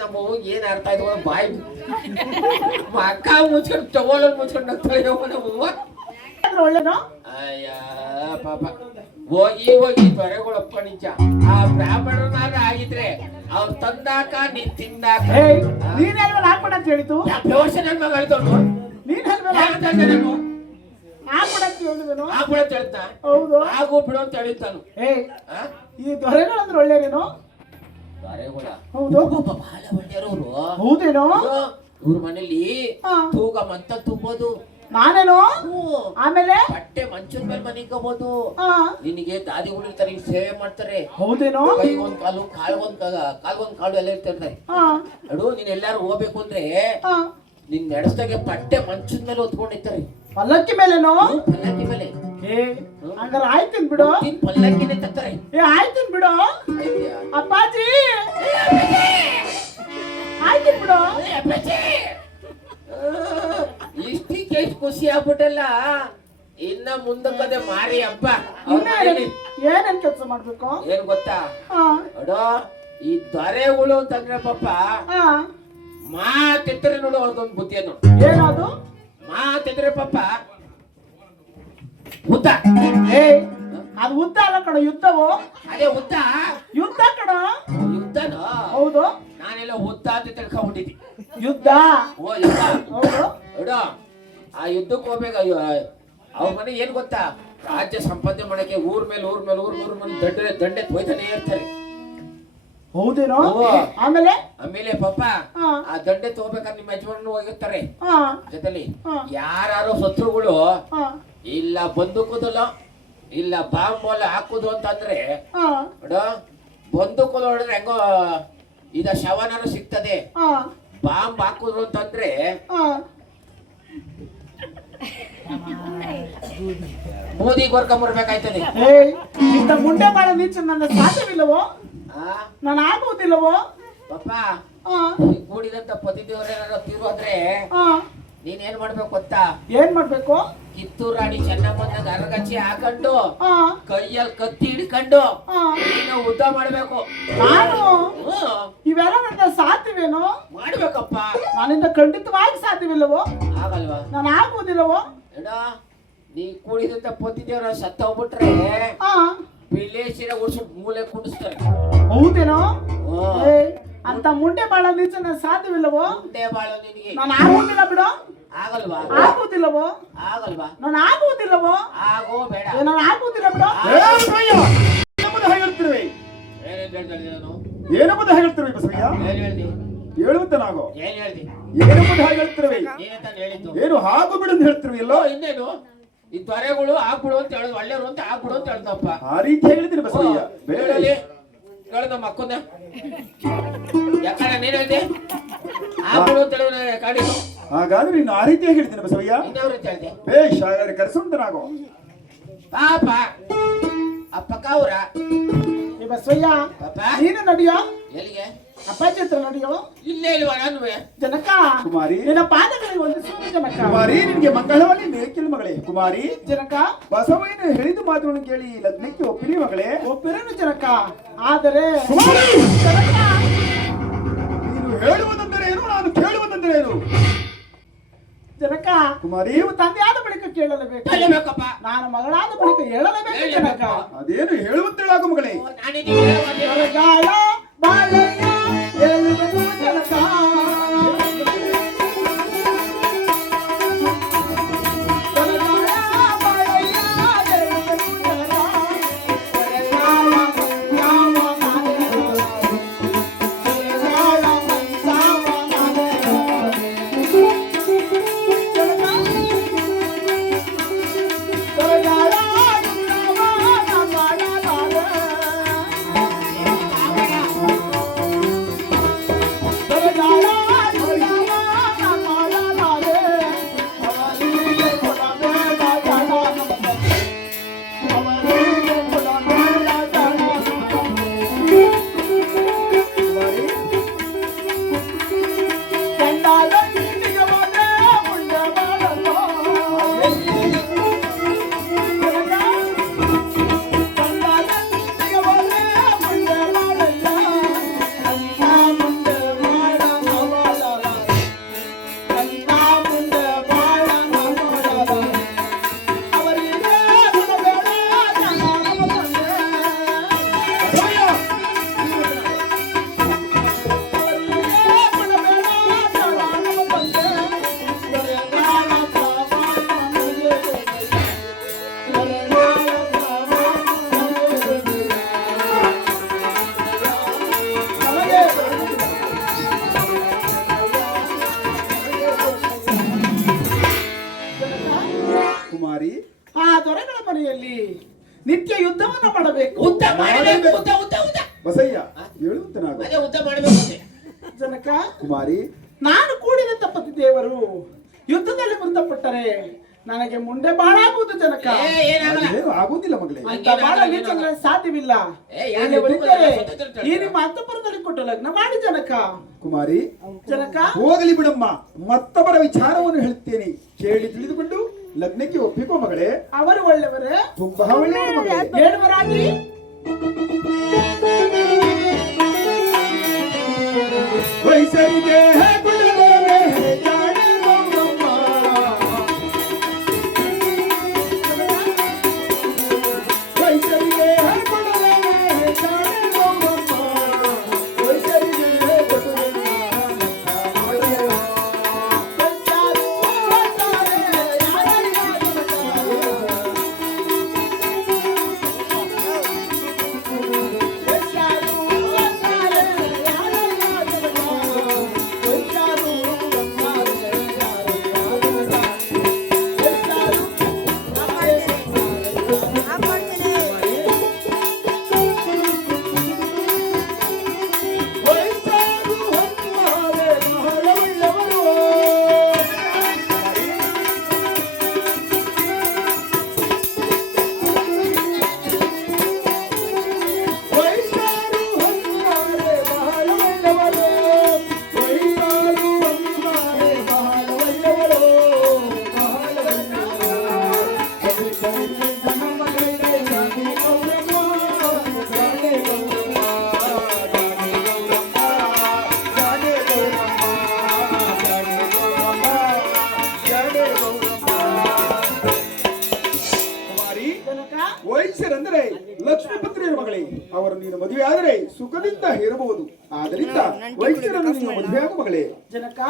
ನಮ್ಮ ಏನ್ ಅರ್ಥ ಆಯ್ತು ಬಾಯಿ ಅಕ್ಕ ಮುಚ್ಕೊಂಡು ತಗೊಳ್ಳ ಮುಚ್ಕೊಂಡು ನಗ್ತಾಳೆ ನಮ್ಮವ್ವ. ಒಳ್ಳೇದು ಅಯ್ಯ ಪಾಪ ಹೋಗಿ ಹೋಗಿ ತೊರೆಗಳಪ್ಪ ನಿಜ. ಆ ಬ್ರಾಹ್ಮಣನಾಗ ಆಗಿದ್ರೆ ಅವ್ರು ತಂದಾಕ ನೀನ್ ತಿಂದಾಕ. ನೀನ್ ಹೇಳ್ಮೇಲೆ ಹಾಕ್ಬೇಡ ಅಂತ ಹೇಳಿತು. ವ್ಯವಸ್ಥೆ ನನ್ ಮಗ ಹೇಳ್ತವ್ನು. ನೀನ್ ಹೇಳ್ಮೇಲೆ ಹಾಕ್ಬಿಡ ಅಂತ ಹೇಳಿದನು. ಹಾಕ್ಬಿಡ ಅಂತ ಹೇಳ್ತಾ. ಹೌದು ಆಗು ಬಿಡು ಅಂತ ಹೇಳಿತಾನು. ಈ ದೊರೆಗಳಂದ್ರೆ ಒಳ್ಳೇದೇನು? ದೊರೆಗಳ ಹೌದು ಬಹಳ ಒಳ್ಳೆಯವರು. ಹೌದೇನೋ? ಇವ್ರ ಮನೇಲಿ ತೂಗ ಮಂತ ತುಂಬೋದು. ನಾನೇನು ಆಮೇಲೆ ಬಟ್ಟೆ ಮಂಚದ ಮೇಲೆ ಮನಿಕೋಬಹುದು. ನಿನಗೆ ದಾದಿಗಳು ಇರ್ತಾರೆ, ಸೇವೆ ಮಾಡ್ತಾರೆ. ಹೌದೇನೋ? ಕೈಗೊಂದ್ ಕಾಲು ಕಾಲ್ಗೊಂದ್ ಕಾಲು ಎಲ್ಲ ಇರ್ತಿರ್ತಾರೆ. ಅಡು ನೀನ್ ಎಲ್ಲಾರು ಹೋಗ್ಬೇಕು ಅಂದ್ರೆ ನಿನ್ ನಡೆಸ್ದಾಗೆ ಬಟ್ಟೆ ಮಂಚದ ಮೇಲೆ ಹೊತ್ಕೊಂಡಿರ್ತಾರೆ. ಪಲ್ಲಕ್ಕಿ ಮೇಲೆನೋ? ಪಲ್ಲಕ್ಕಿ ಮೇಲೆ. ಹಂಗಾರ ಆಯ್ತೀನಿ ಬಿಡು. ಪಲ್ಲಕ್ಕಿನೇ ತರ್ತಾರೆ. ಆಯ್ತೀನಿ ಬಿಡು ಅಪ್ಪಾಜಿ, ಆಯ್ತೀನಿ ಬಿಡು. ಇಷ್ಟಕ್ಕೆ ಎಷ್ಟು ಖುಷಿ ಆಗ್ಬಿಟ್ಟಲ್ಲ. ಇನ್ನ ಮುಂದಕ್ಕದೆ ಮಾರಿ ಹಬ್ಬ. ಏನೇನ್ ಕೆಲಸ ಮಾಡ್ಬೇಕು ಏನ್ ಗೊತ್ತಾ ಅಡೋ, ಈ ದೊರೆಗಳು ಅಂತಂದ್ರೆ ಪಾಪ ಮಾತಿದ್ರೆ ನೋಡು ಅವ್ರದೊಂದು ಬುದ್ಧಿ ನೋಡು. ಏನದು ಮಾತಿದ್ರೆ ಪಾಪ ಉದ್ದ. ಅದು ಉದ್ದ ಅಲ್ಲ ಕಣ, ಯುದ್ಧವು. ಅದೇ ಉದ್ದ, ಯುದ್ಧ ಕಣ. ಯುದ್ಧನ? ಹೌದು. ನಾನೆಲ್ಲ ಉದ್ದ ಅಂತ ತಿಳ್ಕೊಂಡ್ಬಿಟ್ಟಿದ್ದಿ. ಯುದ್ಧ. ಓ ಯುದ್ಧ. ಹೌದು. ನೋಡು ಆ ಯುದ್ಧಕ್ಕೆ ಹೋಗ್ಬೇಕು. ಅವ್ರ ಮನೆ ಏನ್ ಗೊತ್ತಾ, ರಾಜ್ಯ ಸಂಪಾದನೆ ಮಾಡಕ್ಕೆ ಊರ್ ಮೇಲೆ ದಂಡೆ ಹೋಯ್ತಾನೆ ಇರ್ತಾರೆ. ಹೌದೇನೋ? ಆಮೇಲೆ ಆಮೇಲೆ ಪಾಪ ಆ ದಂಡೆ ತಗೋಬೇಕಾದ್ರೆ ನಿಮ್ಮ ಯಜಮಾನ ಹೋಗಿರ್ತಾರೆ ಜೊತೆಲಿ. ಯಾರು ಶತ್ರುಗಳು ಇಲ್ಲ ಬಂದೂಕುದಲ್ಲ ಇಲ್ಲ ಬಾಂಬ್ ಹಾಕುದು ಅಂತಂದ್ರೆ ಬಂದೂಕು ನೋಡಿದ್ರೆ ಹೆಂಗೋ ಇದ ಶವನಾರು ಸಿಗ್ತದೆ. ಬಾಂಬ್ ಹಾಕುದ್ರು ಅಂತಂದ್ರೆ ಮೋದಿ ಬರ್ಕೊಂಬರ್ಬೇಕಾಯ್ತದೆ. ಇಂತ ಮುಂಡೆ ಬಾಳ ನೀಚ ನನ್ನ ಸಾಧ್ಯವಿಲ್ಲವೋ? ನಾನು ಆಗುವುದಿಲ್ಲವೋ? ಪಾಪ ಕೂಡಿದಂತ ಪತಿ ದೇವರೇನಾರ ತೀರೋದ್ರೆ ನೀನ್ ಮಾಡ್ಬೇಕು ಗೊತ್ತಾ? ಏನ್ ಮಾಡ್ಬೇಕು? ಕಿತ್ತೂರು ರಾಣಿ ಚೆನ್ನಮ್ಮನ ಗರಗಚ್ಚಿ ಹಾಕೊಂಡು ಕೈಯಲ್ಲಿ ಕತ್ತಿ ಹಿಡ್ಕೊಂಡು ನೀನು ಯುದ್ಧ ಮಾಡ್ಬೇಕು. ನಾನು ಇವೆಲ್ಲ ನನ್ನ ಸಾಧ್ಯವೇನೋ? ಮಾಡ್ಬೇಕಪ್ಪ. ನಾನಿಂದ ಖಂಡಿತವಾಗಿ ಸಾಧ್ಯವಿಲ್ಲವೋ? ಆಗಲ್ವಾ? ನಾನು ಆಗುವುದಿಲ್ಲವೋ? ನೀ ಕೂಡಿದಂತ ಪತಿ ದೇವರ ಸತ್ತ ಹೋಗ್ಬಿಟ್ರೆ ಬಿಲೇಶಿನ ಉಡ್ಸ್ಬಿಟ್ಟು ಮೂಲೆ ಕುಡಿಸ್ತಾರೆ. ಹೌದೇನೋ? ಅಂತ ಮುಂಡೆ ಬಾಳ ನೀಚ ನನ್ನ ಸಾಧ್ಯವಿಲ್ಲವೋ? ಮುಂಡೆ ಬಾಳ ನಿನಗೆ ನಾನು ಆಗುವುದಿಲ್ಲ ಬಿಡು. ಆಗಲ್ವಾ? ಆಗುವುದಿಲ್ಲವೋ? ಆಗಲ್ವಾ? ನಾನು ಆಗುವುದಿಲ್ಲವೋ? ಆಗೋ ಬೇಡ. ನಾನು ಆಗುವುದಿಲ್ಲ ಬಿಡು. ಏನಂಬುದು ಹೇಳ್ತಿರುವೆ ಬಸವಯ್ಯ? ಹೇಳುವಂತ ನಾಗೋ ಏನ್ ಹೇಳ್ದಿ? ಏನಂಬುದು ಹೇಳ್ತಿರುವೆ? ಹೇಳಿದ್ದು ಏನು ಹಾಗು ಬಿಡು ಅಂತ ಹೇಳ್ತಿರುವೆ? ಇಲ್ಲೋ ಇನ್ನೇನು ಈ ದೊರೆಗಳು ಆಗ್ಬಿಡು ಅಂತ ಹೇಳುದು, ಒಳ್ಳೆಯವರು ಅಂತ ಆಗ್ಬಿಡು ಅಂತ ಹೇಳ್ದಪ್ಪ. ಆ ರೀತಿ ಹೇಳಿದ್ದೀನಿ ಬಸವಯ್ಯ. ಬೇಡಲಿ ಹೇಳು ನಮ್ಮ ಅಕ್ಕನ. ಯಾಕಂದ್ರೆ ನೀನ್ ಹೇಳ್ದೆ ಆಗ್ಬಿಡು ಅಂತ ಹೇಳುವ ಕಾಡಿನು. ಹಾಗಾದ್ರೆ ನೀನು ಆ ರೀತಿ ಹೇಳ್ತೀನಿ ಬಸವಯ್ಯ. ಇನ್ಯಾವ ರೀತಿ ಹೇಳ್ದೆ? ಬೇಷ್, ಹಾಗಾದ್ರೆ ಕರೆಸುವಂತ ನಾಗೋ. ಪಾಪ ಅಪ್ಪಕ್ಕ ಅವ್ರ ಬಸವಯ್ಯ ಪಾಪ ನೀನು ನಡಿಯೋ. ಎಲ್ಲಿಗೆ? ಅಪ್ಪಾಜಿ ಹತ್ರ ನಡಿಯೋ. ಇಲ್ಲೇ ಇಲ್ವಾ ನಾನು? ಜನಕ ಕುಮಾರಿ, ನಿನ್ನ ಪಾದಗಳಿಗೆ ಒಂದು ಸೂರು ಜನಕ. ಕುಮಾರಿ, ನಿನಗೆ ಮಂಗಳವಾಳಿ ನೇಕಿಲ್ ಮಗಳೇ. ಕುಮಾರಿ ಜನಕ, ಬಸವಯ್ಯನ ಹೇಳಿದ ಮಾತುಗಳನ್ನು ಕೇಳಿ ಲಗ್ನಕ್ಕೆ ಒಪ್ಪಿರಿ ಮಗಳೇ. ಒಪ್ಪಿರೇನು ಜನಕ? ಆದರೆ ನೀನು ಹೇಳುವುದಂದರೆ ಏನು, ನಾನು ಕೇಳುವುದಂದರೆ ಏನು? ಜನಕ, ಕುಮಾರಿ, ನೀವು ತಂದೆಯಾದ ಬಳಿಕ ಕೇಳಲೇಬೇಕು. ಹೇಳಬೇಕಪ್ಪ. ನಾನು ಮಗಳಾದ ಬಳಿಕ ಹೇಳಲೇಬೇಕು ಜನಕ. ಅದೇನು ಹೇಳುವಂತೇಳಾಗು ಮಗಳೇ. ಬರಗಾಲ ಬಾಳಯ್ಯ ಹೇಳುವುದು ಜನಕ. ದೊರೆಗಳ ಮನೆಯಲ್ಲಿ ನಿತ್ಯ ಯುದ್ಧವನ್ನು ಮಾಡಬೇಕು. ಉದ್ದ ಮಾಡಬೇಕು, ಉದ್ದ ಉದ್ದ ಉದ್ದ ಬಸಯ್ಯ ಹೇಳುವಂತ ನಾವು ಅದೇ ಉದ್ದ ಮಾಡಬೇಕು ಅಂತೆ. ಜನಕ, ಕುಮಾರಿ ನಾನು ಕೂಡಿದಂತ ಪತಿ ದೇವರು ಯುದ್ಧದಲ್ಲಿ ಮೃತಪಟ್ಟರೆ ನನಗೆ ಮುಂದೆ ಬಾಳಾಗುವುದು ಜನಕ. ಏನಾಗಲ್ಲ. ಅದೇನು ಆಗುವುದಿಲ್ಲ ಮಗಳೇ. ಅಂತ ಬಾಳ ನಿಚ್ಚಂದ್ರೆ ಸಾಧ್ಯವಿಲ್ಲ. ಯಾರು ಬರೀತಾರೆ, ಯುದ್ಧದಲ್ಲಿ ಈ ನಿಮ್ಮ ಅಂತಃಪುರದಲ್ಲಿ ಕೊಟ್ಟು ಲಗ್ನ ಮಾಡಿ ಜನಕ. ಕುಮಾರಿ ಜನಕ, ಹೋಗಲಿ ಬಿಡಮ್ಮ, ಮತ್ತೊಬ್ಬರ ವಿಚಾರವನ್ನು ಹೇಳ್ತೇನೆ, ಕೇಳಿ ತಿಳಿದುಕೊಂಡು ಲಗ್ನಕ್ಕೆ ಒಪ್ಪಿಕೋ ಮಗಳೇ. ಅವರು ಒಳ್ಳೆಯವರೇ, ತುಂಬಾ ಒಳ್ಳೆಯವರು ಮಗಳೇ. ಹೇಳುವರಾಗಿ ವೈಸರಿಗೆ ಕೊಡಲೇನೆ ಜಾಣೆ ಗೌರಮ್ಮ. ವೈಸರಿಗೆ ಕೊಡಲೇನೆ ಜಾಣೆ ಗೌರಮ್ಮ. ವೈಸರಿಗೆ ಕೊಡಲೇನೆ ವೈಸಾರು ಹೊನ್ನಾರೆ ಬಹಳ ಒಳ್ಳೆಯವರು. ವೈಸಾರು ಹೊನ್ನಾರೆ ಬಹಳ ಒಳ್ಳೆಯವರು. ವೈಸಾರು ಹೊನ್ನಾರೆ ಬಹಳ ಒಳ್ಳೆಯವರು. ಬಹಳ ಒಳ್ಳೆಯವರು. ಕವಿ ಕವಿ ನಮ್ಮ ಮಗಳೇ ಜಾಣೆ ಗೌರಮ್ಮ. ಜಾಣೆ ಗೌರಮ್ಮ. ಜಾಣೆ ಗೌರಮ್ಮ. ಜಾಣೆ ಗೌರಮ್ಮ. ಜಾಣೆ ಗೌರಮ್ಮ. ಜಾಣೆ ಗೌರಮ್ಮ. ಕುಮಾರಿ, ಜನಕ, ವೈಶ್ಯರೆಂದರೆ ಲಕ್ಷ್ಮೀಪುತ್ರಿಯರ ಮಗಳೇ. ಅವರು ನೀನು ಮದುವೆ ಆದರೆ ಸುಖದಿಂದ ಇರಬಹುದು. ಆದ್ದರಿಂದ ವೈಶ್ಯರನ್ನು ನೀನು ಮದುವೆಯಾಗ ಮಗಳೇ. ಜನಕ